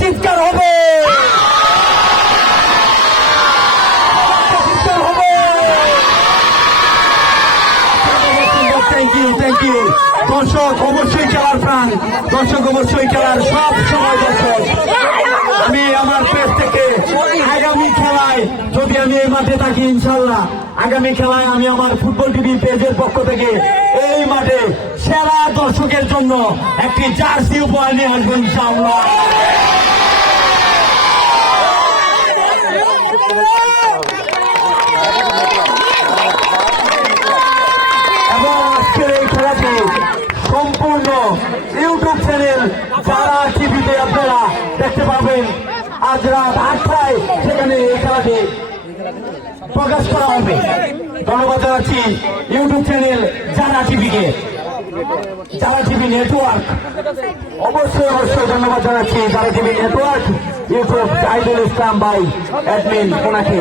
চিৎকার হবে। Thank you. দর্শক অবশ্যই খেলার প্রাণ, দর্শক অবশ্যই খেলার সব সময় দর্শক। আমি আমার পেজ থেকে আগামী খেলায় যদি আমি এই মাঠে থাকি ইনশাল্লাহ আগামী খেলায় আমি আমার ফুটবল টিভি পেজের পক্ষ থেকে এই মাঠে সেরা দর্শকের জন্য একটি জার্সি উপহার নিয়ে আসবো ইনশাল্লাহ। এবং আজকের এই খেলাটি সম্পূর্ণ ইউটিউব চ্যানেল যারা টিভিতে আপনারা দেখতে পাবেন আজ রাত 8টায় সেখানে এই খেলাটি প্রকাশ করা হবে। ধন্যবাদ জানাচ্ছি ইউটিউব চ্যানেল যারা টিভিকে, যারা টিভি নেটওয়ার্ক, অবশ্যই ধন্যবাদ জানাচ্ছি যারা টিভি নেটওয়ার্ক, ইউটিউব জাহিদুল ইসলাম ভাই অ্যাডমিন ওনাকে।